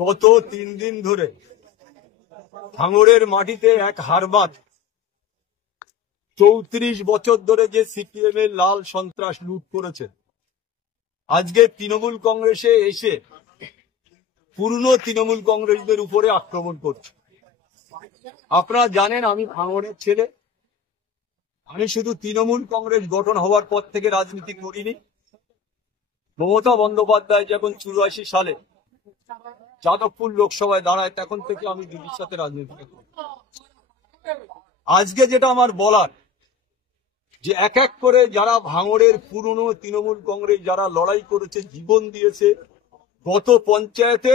গত 3 দিন ধরে ভাঙড়ের মাটিতে এক হারবাদ 34 বছর ধরে যে সিপিএম এর লাল সন্ত্রাস লুট করেছে, আজকে তৃণমূল কংগ্রেসে এসে পুরনো তৃণমূল কংগ্রেসদের উপরে আক্রমণ করছে। আপনারা জানেন আমি ভাঙড়ের ছেলে। আমি শুধু তৃণমূল কংগ্রেস গঠন হওয়ার পর থেকে রাজনীতি করিনি। মমতা বন্দ্যোপাধ্যায় যখন 84 সালে যাদবপুর লোকসভায় দাঁড়ায় তখন থেকে আমি দিদির সাথে রাজনীতি করি। আজকে যেটা আমার বলার, যে এক এক করে যারা ভাঙড়ের পুরনো তৃণমূল কংগ্রেস যারা লড়াই করেছে, জীবন দিয়েছে, গত পঞ্চায়েতে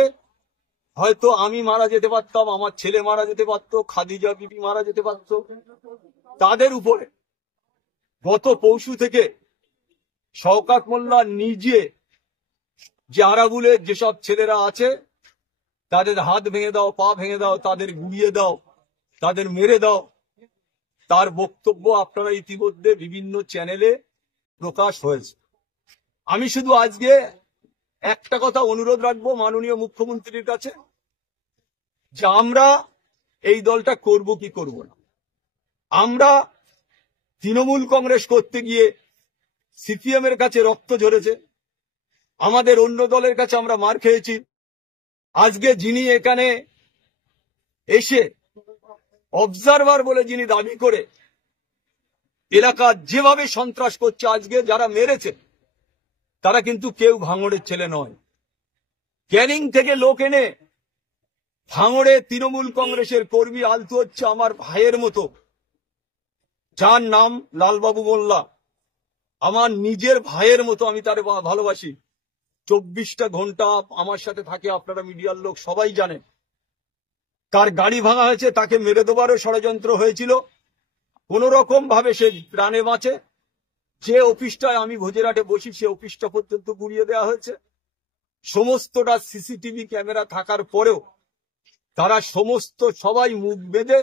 হয়তো আমি মারা যেতে পারতাম, আমার ছেলে মারা যেতে পারতো, খাদিজা বিবি মারা যেতে পারত, তাদের উপরে গত পরশু থেকে শওকত মোল্লা নিজে যে আরাবুলের যেসব ছেলেরা আছে তাদের হাত ভেঙে দাও, পা ভেঙে দাও, তাদের গুড়িয়ে দাও, তাদের মেরে দাও, তার বক্তব্য আপনারা ইতিমধ্যে বিভিন্ন চ্যানেলে প্রকাশ হয়েছে। আমি শুধু আজকে একটা কথা অনুরোধ রাখবো মাননীয় মুখ্যমন্ত্রীর কাছে, যে আমরা এই দলটা করব কি করব না। আমরা তৃণমূল কংগ্রেস করতে গিয়ে সিপিএম এর কাছে রক্ত ঝরেছে, আমাদের অন্য দলের কাছে আমরা মার খেয়েছি। আজকে যিনি এখানে এসে অবজারভার বলে যিনি দাবি করে এলাকা যেভাবে সন্ত্রাস করছে, আজকে যারা মেরেছে তারা কিন্তু কেউ ভাঙড়ের ছেলে নয়। ক্যানিং থেকে লোক এনে ভাঙড়ে তৃণমূল কংগ্রেসের কর্মী আলতু হচ্ছে আমার ভাইয়ের মতো, যার নাম লালবাবু মোল্লা। আমার নিজের ভাইয়ের মতো, আমি তার ভালোবাসি। 24টা ঘন্টা আমার সাথে থাকে, আপনারা মিডিয়ার লোক সবাই জানেন। তার গাড়ি ভাঙা হয়েছে, তাকে মেরে দেবারও ষড়যন্ত্র হয়েছিল, কোন রকম ভাবে সে প্রাণে বাঁচে। যে অফিসটায় আমি ভোজেরহাটে বসি সে অফিসটা পর্যন্ত গুড়িয়ে দেওয়া হয়েছে। সমস্তটা সিসিটিভি ক্যামেরা থাকার পরেও তারা সবাই মুখ বেঁধে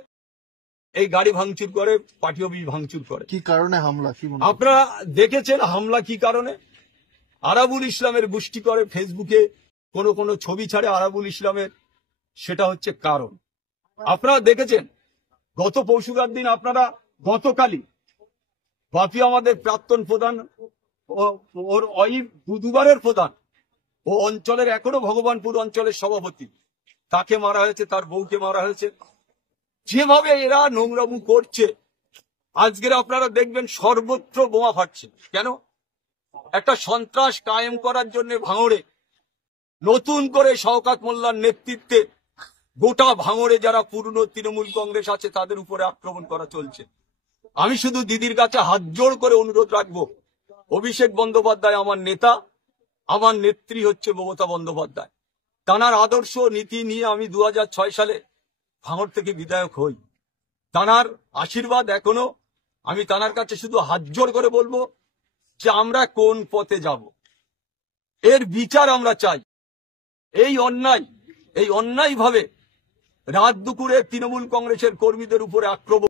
এই গাড়ি ভাঙচুর করে, পার্টি অফিস ভাঙচুর করে। কি কারণে হামলা? আপনারা দেখেছেন হামলা কি কারণে? আরাবুল ইসলামের গোষ্ঠী করে ফেসবুকে কোন ছবি ছাড়ে আরাবুল ইসলামের, সেটা হচ্ছে কারণ। আপনারা দেখেছেন গত পরশুকার দিন, আপনারা গতকালই বাপি আমাদের প্রাক্তন প্রধান, ওর ওয়াইফ দুবারের প্রধান, ও অঞ্চলের এখনো ভগবানপুর অঞ্চলের সভাপতি, তাকে মারা হয়েছে, তার বউকে মারা হয়েছে। যেভাবে এরা নোংরামু করছে, আজকের আপনারা দেখবেন সর্বত্র বোমা ফাটছে। কেন? একটা সন্ত্রাস কায়েম করার জন্য ভাঙড়ে নতুন করে শওকত মোল্লার নেতৃত্বে গোটা ভাঙড়ে যারা পুরনো তৃণমূল কংগ্রেস আছে তাদের উপরে আক্রমণ করা চলছে। আমি শুধু দিদির কাছে হাত জোড় করে অনুরোধ রাখবো, অভিষেক বন্দ্যোপাধ্যায় আমার নেতা, আমার নেত্রী হচ্ছে মমতা বন্দ্যোপাধ্যায়। তানার আদর্শ নীতি নিয়ে আমি 2006 সালে ভাঙড় থেকে বিধায়ক হই। তানার আশীর্বাদ এখনো, আমি তানার কাছে শুধু হাত জোড় করে বলবো যে আমরা কোন পথে যাব, এর বিচার আমরা চাই। এই অন্যায় ভাবে রাত দুপুরে তৃণমূল কংগ্রেসের কর্মীদের উপরে আক্রমণ